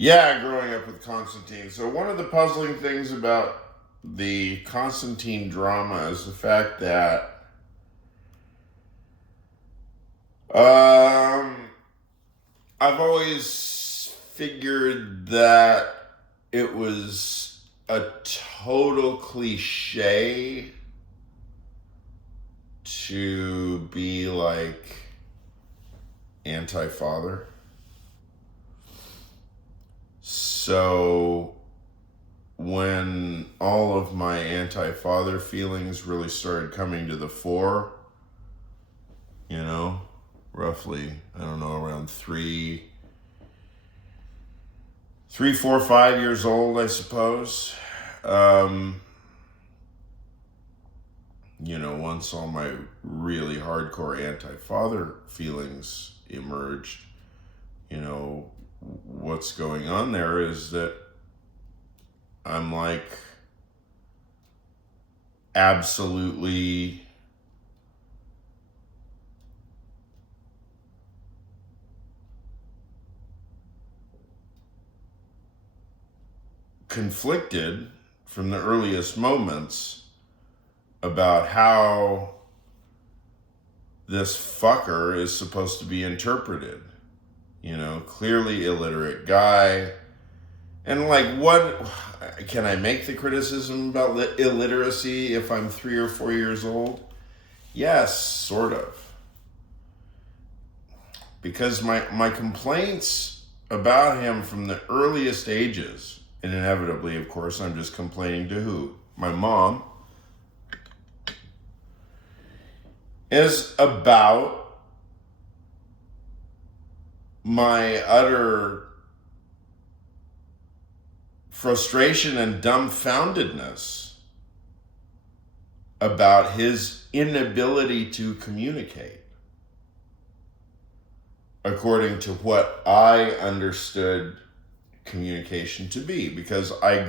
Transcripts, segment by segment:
Yeah, growing up with Constantine. So one of the puzzling things about the Constantine drama is the fact that um, I've always figured that it was a total cliche to be like anti-father. So when all of my anti-father feelings really started coming to the fore, you know, roughly, I don't know, around 4, 5 years old, I suppose. Once all my really hardcore anti-father feelings emerged, what's going on there is that I'm like absolutely conflicted from the earliest moments about how this fucker is supposed to be interpreted. Clearly illiterate guy. And like, what can I make the criticism about illiteracy if I'm 3 or 4 years old? Yes, sort of. Because my complaints about him from the earliest ages, and inevitably, of course, I'm just complaining to who? My mom, is about my utter frustration and dumbfoundedness about his inability to communicate according to what I understood communication to be, because I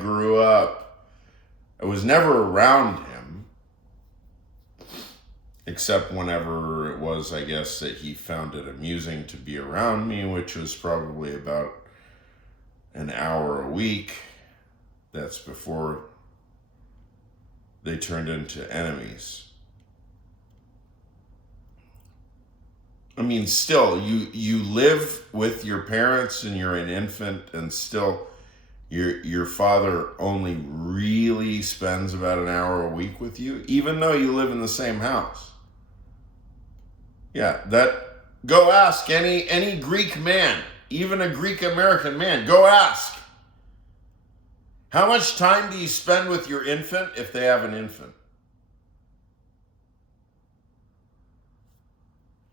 was never around him, except whenever it was, I guess, that he found it amusing to be around me, which was probably about an hour a week. That's before they turned into enemies. I mean, still, you live with your parents and you're an infant, and still your father only really spends about an hour a week with you, even though you live in the same house. Yeah, go ask any Greek man, even a Greek American man, go ask. How much time do you spend with your infant if they have an infant?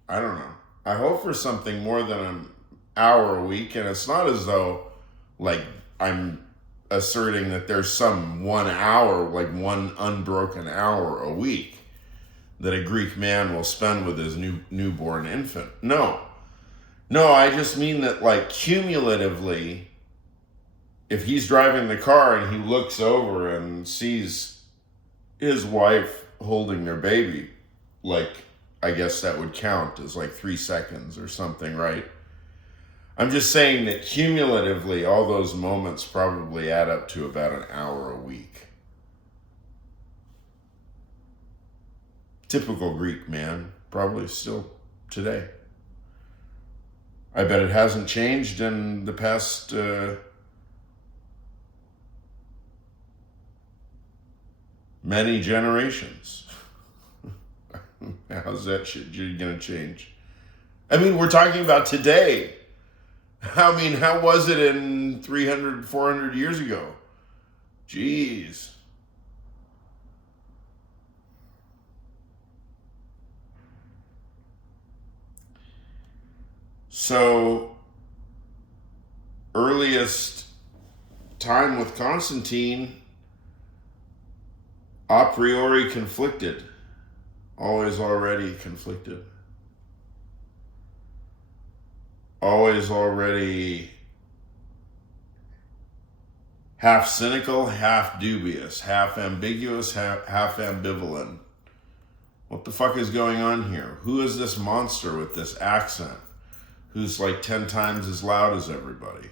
I don't know. I hope for something more than an hour a week, and it's not as though like I'm asserting that there's some 1 hour, like one unbroken hour a week that a Greek man will spend with his newborn infant. No, I just mean that, like, cumulatively, if he's driving the car and he looks over and sees his wife holding their baby, like, I guess that would count as like 3 seconds or something, right? I'm just saying that cumulatively, all those moments probably add up to about an hour a week. Typical Greek man, probably still today. I bet it hasn't changed in the past many generations. How's that shit gonna change? I mean, we're talking about today. I mean, how was it in 300, 400 years ago? Jeez. So, earliest time with Constantine, a priori conflicted. Always already conflicted. Always already half cynical, half dubious, half ambiguous, half ambivalent. What the fuck is going on here? Who is this monster with this accent who's like 10 times as loud as everybody?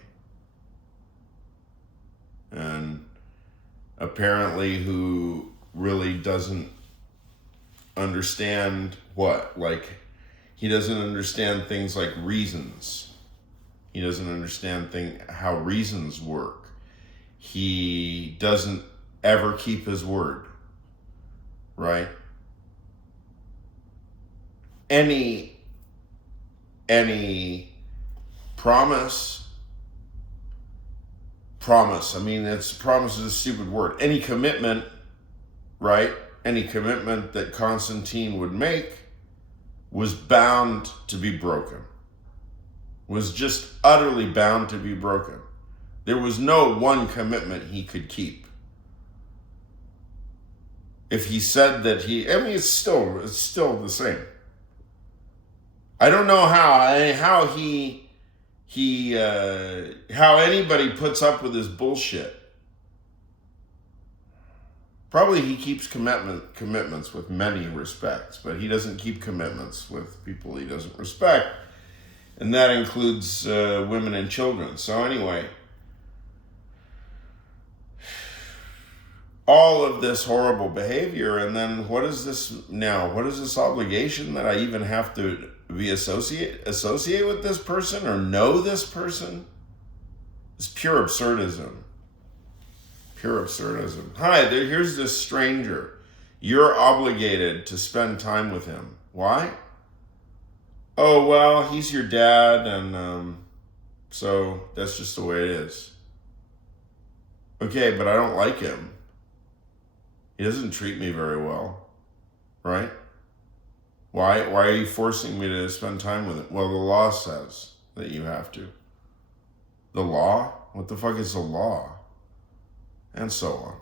and apparently who really doesn't understand he doesn't understand things like reasons. He doesn't understand how reasons work. He doesn't ever keep his word, right? Any promise, I mean, promise is a stupid word. Any commitment, right? Any commitment that Konstantine would make was bound to be broken. Was just utterly bound to be broken. There was no one commitment he could keep. If he said that it's still the same. I don't know how anybody puts up with his bullshit. Probably he keeps commitments with many respects, but he doesn't keep commitments with people he doesn't respect. And that includes women and children. So anyway, all of this horrible behavior, and then what is this now? What is this obligation that I even have to be associate with this person or know this person? It's pure absurdism. Pure absurdism. Hi, here's this stranger. You're obligated to spend time with him. Why? Oh, well, he's your dad, and so that's just the way it is. Okay, but I don't like him. He doesn't treat me very well, right? Why are you forcing me to spend time with him? Well, the law says that you have to. The law? What the fuck is the law? And so on.